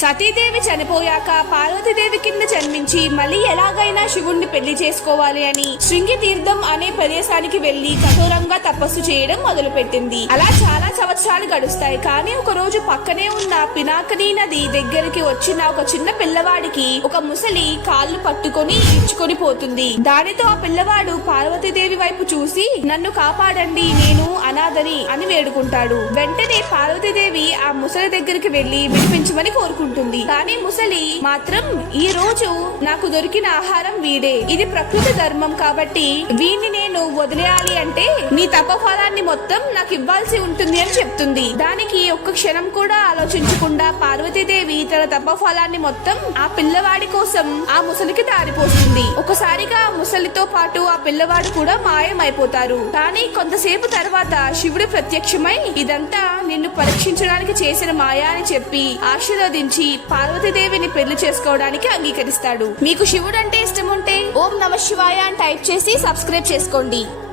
సతీదేవి చనిపోయాక పార్వతీదేవి కింద జన్మించి మళ్ళీ ఎలాగైనా శివుణ్ణి పెళ్ళి చేసుకోవాలి అని శృంగి తీర్థం అనే ప్రదేశానికి వెళ్ళి కఠోరంగా తపస్సు చేయడం మొదలుపెట్టింది. అలా చాలా సంవత్సరాలు గడుస్తాయి. కానీ ఒక రోజు పక్కనే ఉన్న పినాకని నది దగ్గరికి వచ్చిన ఒక చిన్న పిల్లవాడికి ఒక ముసలి కాళ్ళు పట్టుకొని ఇచ్చుకొని పోతుంది. దానితో ఆ పిల్లవాడు పార్వతీదేవి వైపు చూసి నన్ను కాపాడండి నేను అనాథని అని వేడుకుంటాడు. వెంటనే పార్వతీదేవి ఆ ముసలి దగ్గరికి వెళ్ళి విడిపించమని ఉంటుంది. కానీ ముసలి మాత్రం ఈ రోజు నాకు దొరికిన ఆహారం వీడే. ఇది ప్రకృతి ధర్మం కాబట్టి వీడిని నేను వదిలేయాలి అంటే నీ తపఫలాన్ని మొత్తం నాకు ఇవ్వాల్సి ఉంటుంది అని చెప్తుంది. దానికి ఒక్క క్షణం కూడా ఆలోచించకుండా పార్వతీదేవి తన తపఫలాన్ని మొత్తం ఆ పిల్లవాడి కోసం ఆ ముసలికి దారిపోస్తుంది. ఒకసారిగా ఆ ముసలితో పాటు ఆ పిల్లవాడు కూడా మాయమైపోతారు. కానీ కొంతసేపు తర్వాత శివుడు ప్రత్యక్షమై ఇదంతా నిన్ను పరీక్షించడానికి చేసిన మాయా అని చెప్పి ఆశీర్వదించి పార్వతీదేవిని పెళ్ళి చేసుకోవడానికి అంగీకరిస్తాడు. మీకు శివుడు అంటే ఇష్టం ఉంటే ఓం నమ శివాయ అని టైప్ చేసి సబ్స్క్రైబ్ చేసుకోండి.